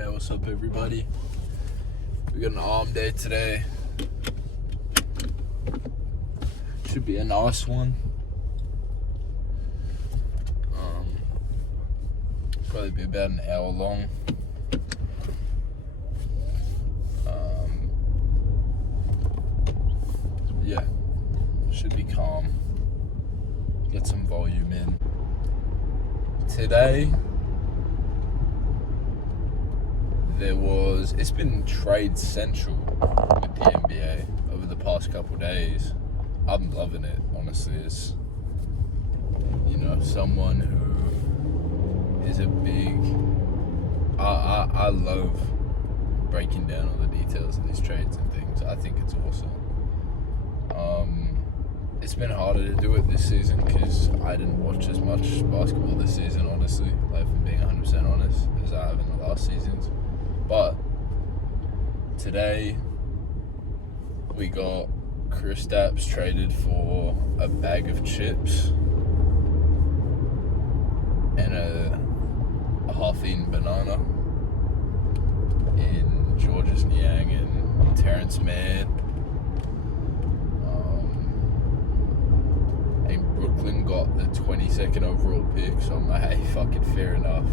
man, what's up everybody? We got an arm day today. Should be a nice one. Probably be about an hour long. Yeah, should be calm. Get some volume in. Today, it's been trade central with the NBA over the past couple days. I'm loving it, honestly. It's, someone who is a big, I love breaking down all the details of these trades and things. I think it's awesome. It's been harder to do it this season because I didn't watch as much basketball this season, honestly, like, if I'm being 100% honest, as I have in the last seasons. But today we got Kristaps traded for a bag of chips and a half-eaten banana in Georges Niang and Terrence Mann. And Brooklyn got the 22nd overall pick, so I'm like, hey, fucking fair enough.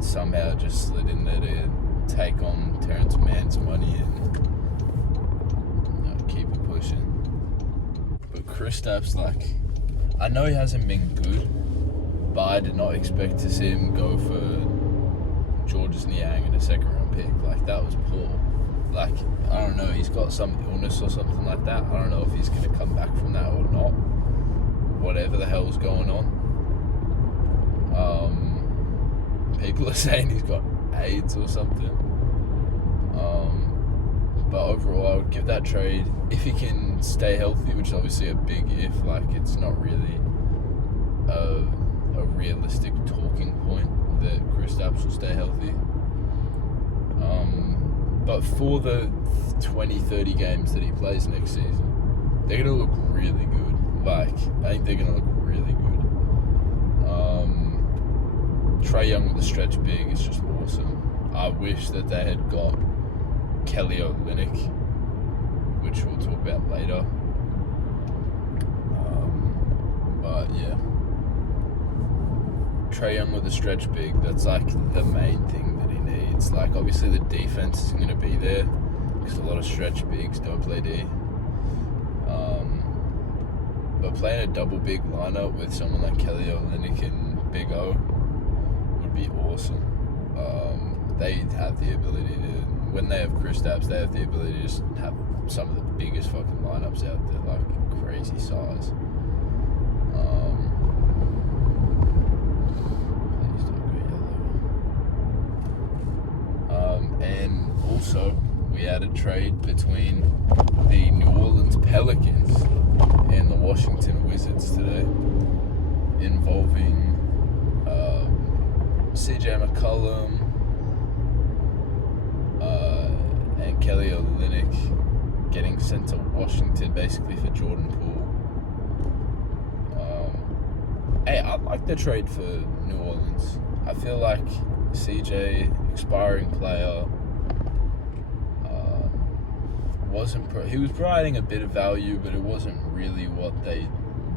Somehow just slid in there to take on Terrence Mann's money and keep it pushing. But Kristaps, I know he hasn't been good, but I did not expect to see him go for Georges Niang in a second round pick. That was poor. I don't know, he's got some illness or something like that. I don't know if he's going to come back from that or not. Whatever the hell's going on. People are saying he's got AIDS or something. But overall, I would give that trade, if he can stay healthy, which is obviously a big if. It's not really a realistic talking point that Kristaps will stay healthy. But for the 20-30 games that he plays next season, they're going to look really good. I think they're going to look really good. Trae Young with the stretch big is just awesome. I wish that they had got Kelly Olynyk, which we'll talk about later. But yeah, Trae Young with the stretch big, that's the main thing that he needs. Obviously the defense is going to be there because a lot of stretch bigs don't play D. But playing a double big lineup with someone like Kelly Olynyk and Big O would be awesome. They have the ability to, when they have Kristaps, they have the ability to just have some of the biggest fucking lineups out there, crazy size. Please don't go yellow. And also, we had a trade between the New Orleans Pelicans and the Washington Wizards today, involving CJ McCollum and Kelly Olynyk getting sent to Washington basically for Jordan Poole. Hey, I like the trade for New Orleans. I feel like CJ, expiring player, he was providing a bit of value, but it wasn't really what they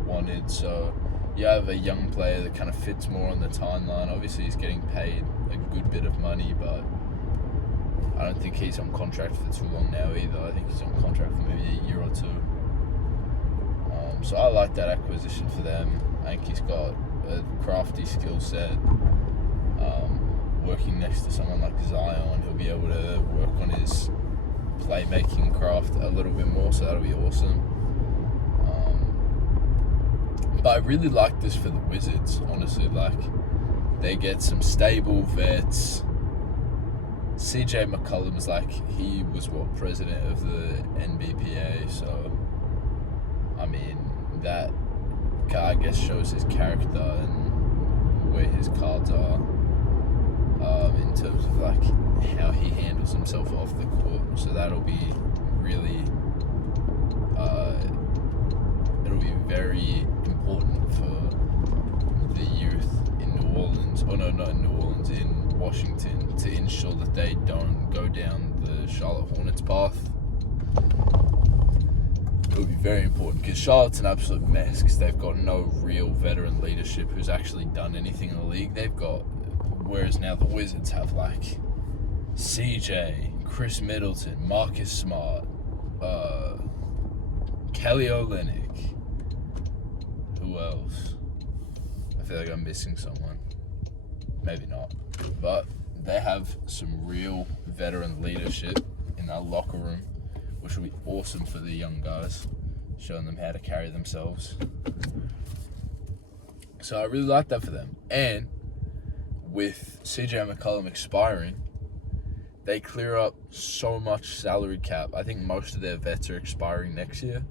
wanted. So you have a young player that kind of fits more on the timeline. Obviously he's getting paid a good bit of money, but I don't think he's on contract for too long now either. I think he's on contract for maybe a year or two. So I like that acquisition for them. I think he's got a crafty skill set. Working next to someone like Zion, he'll be able to work on his playmaking craft a little bit more, so that'll be awesome. But I really like this for the Wizards, honestly. They get some stable vets. CJ McCollum's he was president of the NBPA, so that I guess shows his character and where his cards are, in terms of how he handles himself off the court. So that'll be really it'll be very important for the youth in New Orleans. Oh no, not in New Orleans, in Washington to ensure that they don't go down the Charlotte Hornets path. It would be very important because Charlotte's an absolute mess because they've got no real veteran leadership who's actually done anything in the league. Whereas now the Wizards have like CJ, Chris Middleton, Marcus Smart, Kelly Olynyk. Who else? I feel like I'm missing someone. Maybe not. But they have some real veteran leadership in that locker room, which will be awesome for the young guys, showing them how to carry themselves. So I really like that for them. And with CJ McCollum expiring, they clear up so much salary cap. I think most of their vets are expiring next year.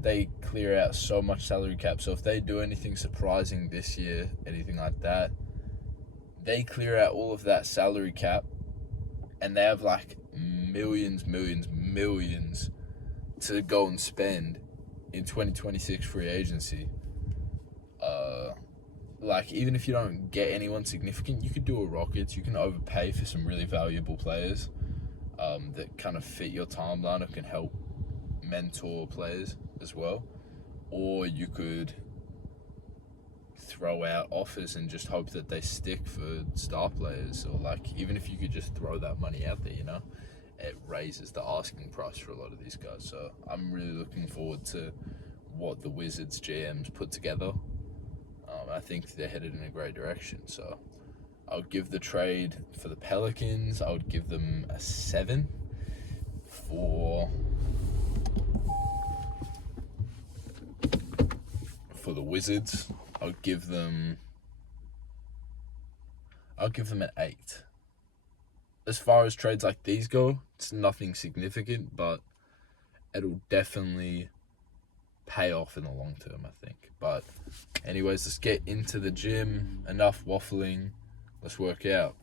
They clear out so much salary cap. So if they do anything surprising this year, anything like that, they clear out all of that salary cap and they have like millions to go and spend in 2026 free agency. Like, even if you don't get anyone significant, you could do a Rockets. You can overpay for some really valuable players that kind of fit your timeline or can help mentor players as well. Or you could throw out offers and just hope that they stick for star players. Or, like, even if you could just throw that money out there, you know, it raises the asking price for a lot of these guys. So I'm really looking forward to what the Wizards GMs put together. I think they're headed in a great direction. So I would give the trade for the Pelicans, I would give them a 7. For the Wizards, I would give them an 8. As far as trades like these go, it's nothing significant, but it'll definitely pay off in the long term, I think. But anyways, let's get into the gym. Enough waffling. Let's work out.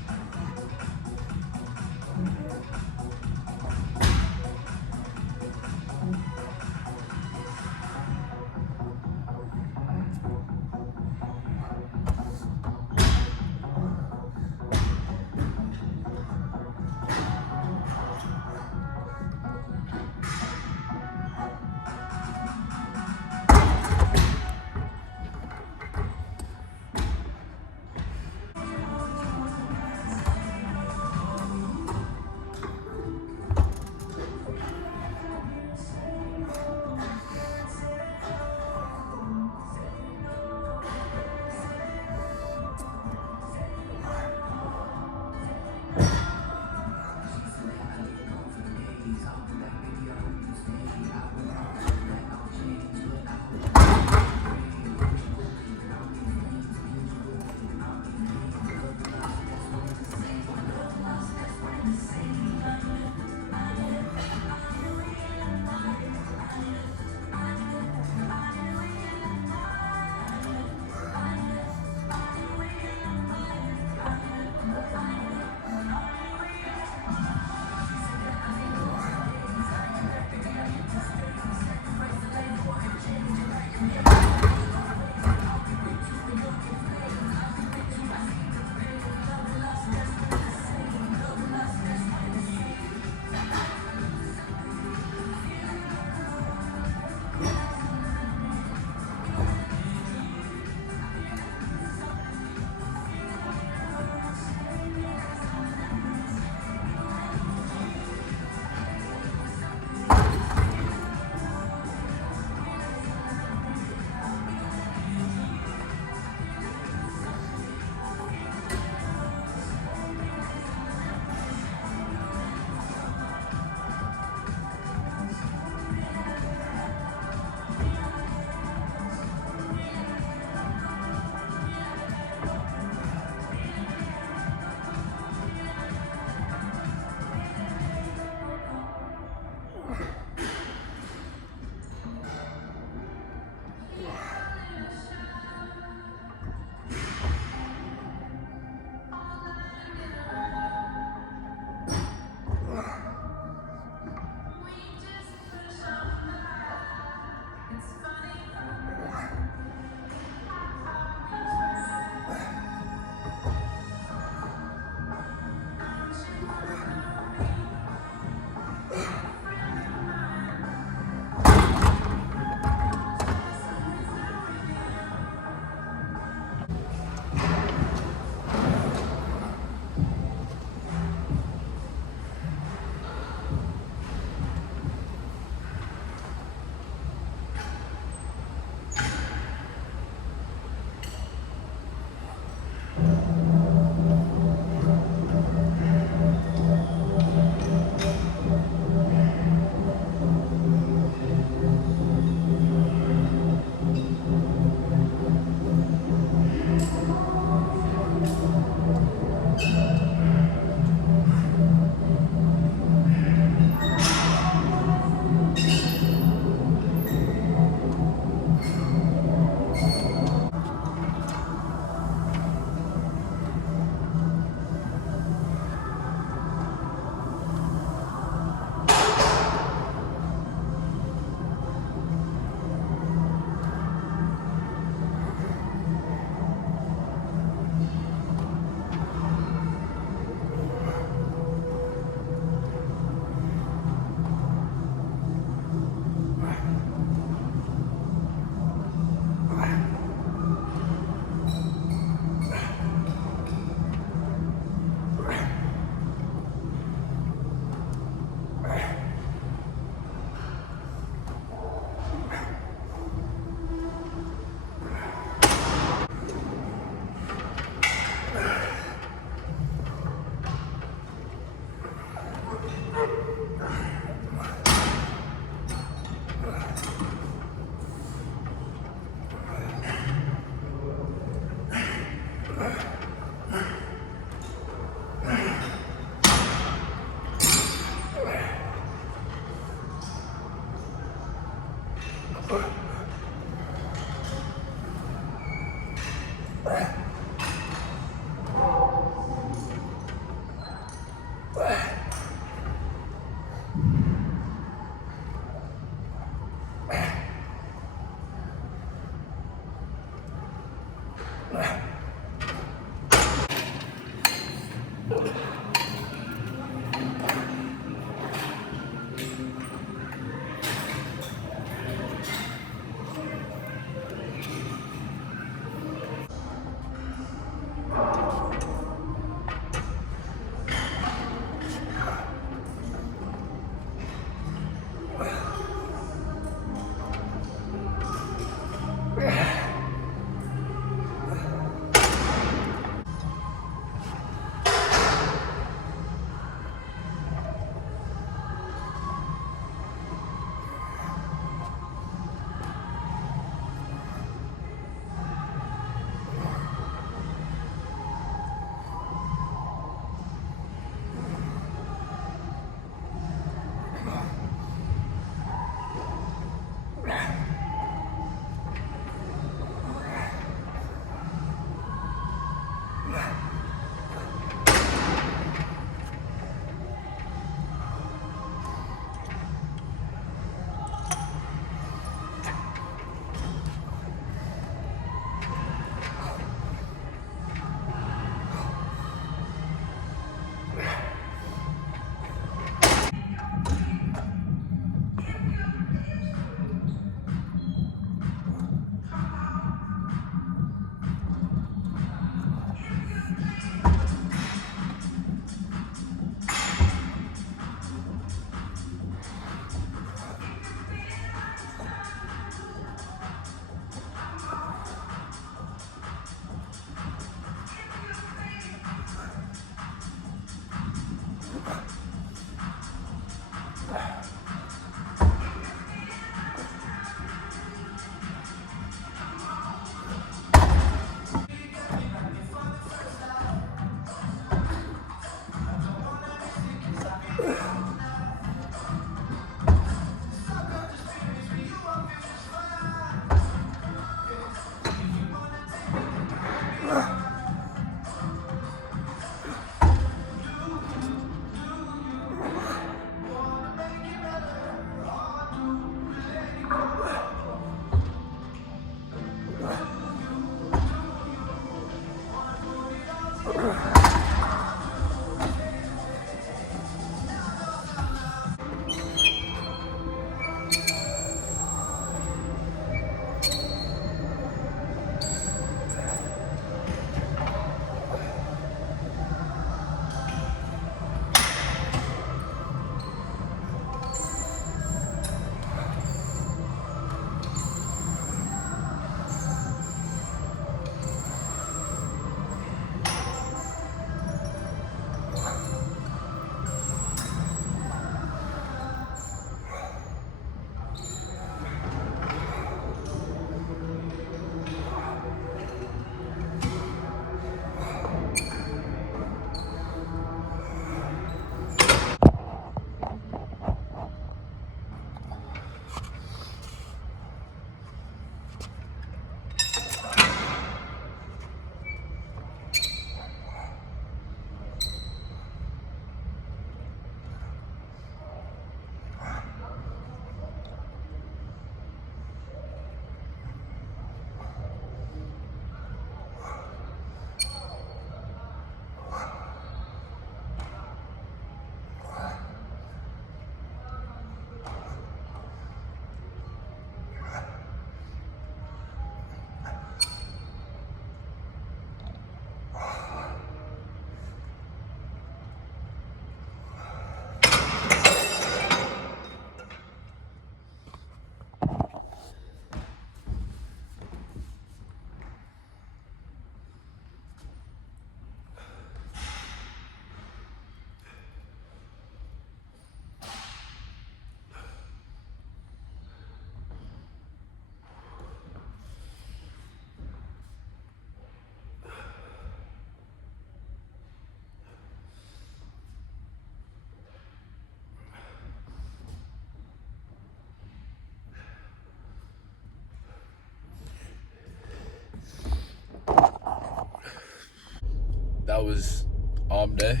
That was arm day.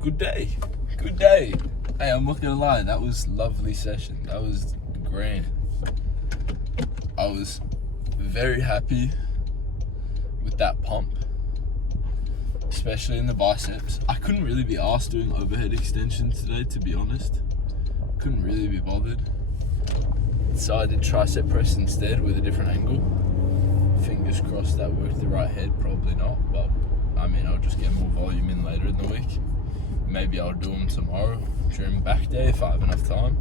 Good day. Good day. Hey, I'm not gonna lie, that was lovely session. That was grand. I was very happy with that pump, especially in the biceps. I couldn't really be arsed doing overhead extensions today, to be honest. Couldn't really be bothered. So I did tricep press instead with a different angle. Fingers crossed that worked the right head, probably not, but I mean, I'll just get more volume in later in the week. Maybe I'll do them tomorrow during back day if I have enough time.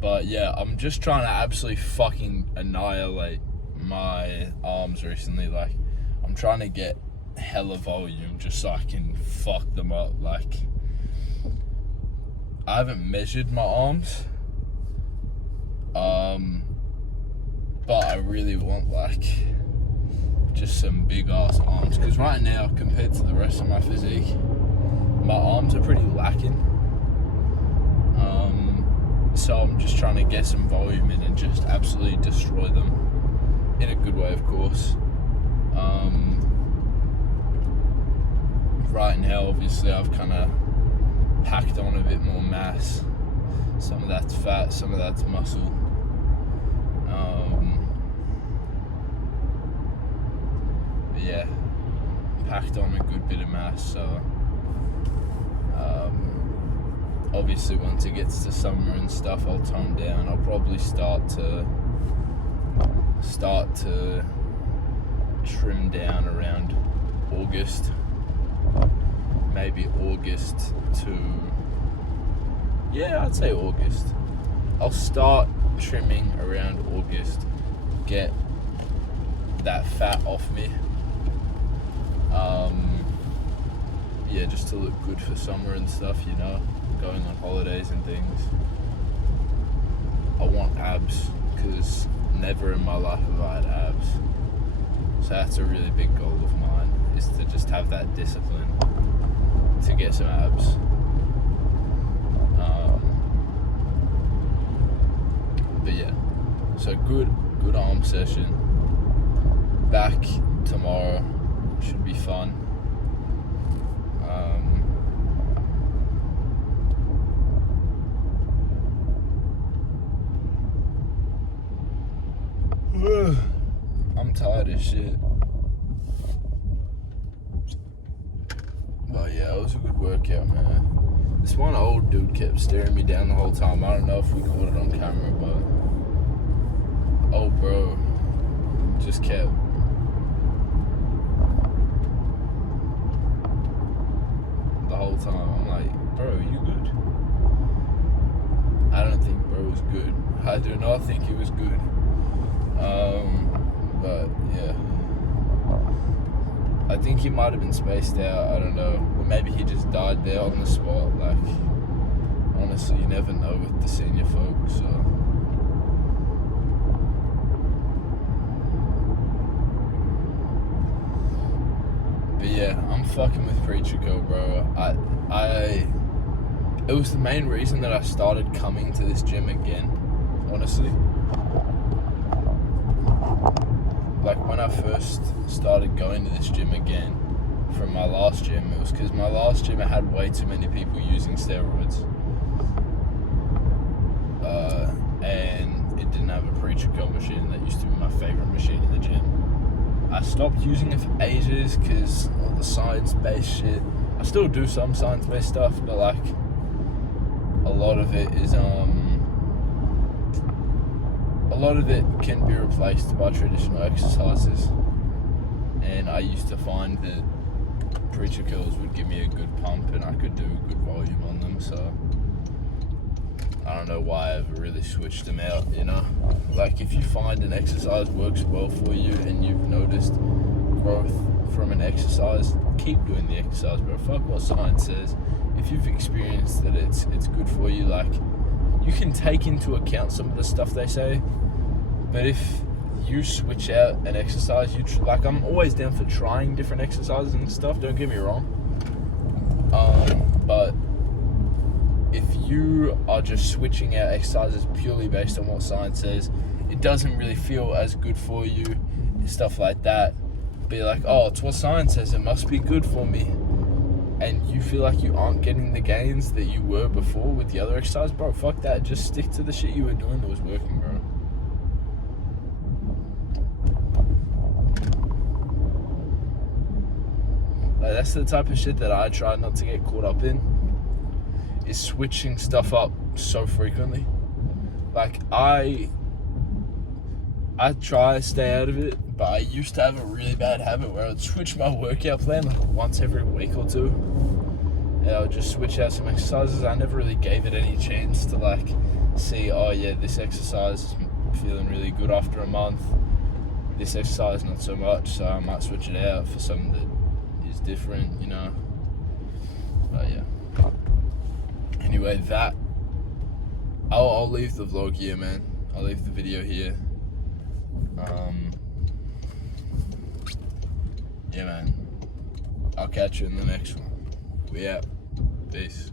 But yeah, I'm just trying to absolutely fucking annihilate my arms recently. Like, I'm trying to get hella volume just so I can fuck them up. Like, I haven't measured my arms, but I really want like just some big ass arms, because right now compared to the rest of my physique, my arms are pretty lacking. So I'm just trying to get some volume in and just absolutely destroy them in a good way, of course. Right now, obviously, I've kind of packed on a bit more mass. Some of that's fat, some of that's muscle. But yeah, packed on a good bit of mass, so obviously once it gets to summer and stuff, I'll tone down. I'll probably start to trim down around August. Maybe August to, yeah, I'd say August. I'll start trimming around August, get that fat off me. Yeah, just to look good for summer and stuff, you know, going on holidays and things. I want abs, because never in my life have I had abs. So that's a really big goal of mine, is to just have that discipline to get some abs. But yeah, so good arm session. Back tomorrow, should be fun. I'm tired as shit. But yeah, it was a good workout, man. This one old dude kept staring me down the whole time. I don't know if we caught it on camera, but old bro just kept the whole time. I'm like, bro, you good? I don't think bro was good. I do not think he was good. But yeah, I think he might have been spaced out. I don't know, or maybe he just died there on the spot. Like, honestly, you never know with the senior folks. So but yeah, I'm fucking with Preacher Co, bro. It was the main reason that I started coming to this gym again, honestly. Like, when I first started going to this gym again from my last gym, it was because my last gym, I had way too many people using steroids. And it didn't have a Preacher Co machine. That used to be my favorite machine in the gym. I stopped using it for ages because all the science-based shit. I still do some science-based stuff, but like, a lot of it is a lot of it can be replaced by traditional exercises, and I used to find that Preacher Kills would give me a good pump and I could do good volume on them, so I don't know why I ever really switched them out, you know? Like, if you find an exercise works well for you and you've noticed growth from an exercise, keep doing the exercise, bro. Fuck what science says. If you've experienced that it's good for you, like, you can take into account some of the stuff they say, but if you switch out an exercise, like, I'm always down for trying different exercises and stuff, don't get me wrong, but if you are just switching out exercises purely based on what science says, it doesn't really feel as good for you, stuff like that. Be like, oh, it's what science says, it must be good for me, and you feel like you aren't getting the gains that you were before with the other exercise, bro, fuck that. Just stick to the shit you were doing that was working, bro. Like, that's the type of shit that I try not to get caught up in, is switching stuff up so frequently. Like, I try to stay out of it, but I used to have a really bad habit where I'd switch my workout plan like once every week or two. And I would just switch out some exercises. I never really gave it any chance to like see, oh yeah, this exercise is feeling really good after a month. This exercise not so much, so I might switch it out for something that is different, you know. But yeah. Anyway, I'll leave the vlog here, man. I'll leave the video here. Yeah, man. I'll catch you in the next one. We out. Peace.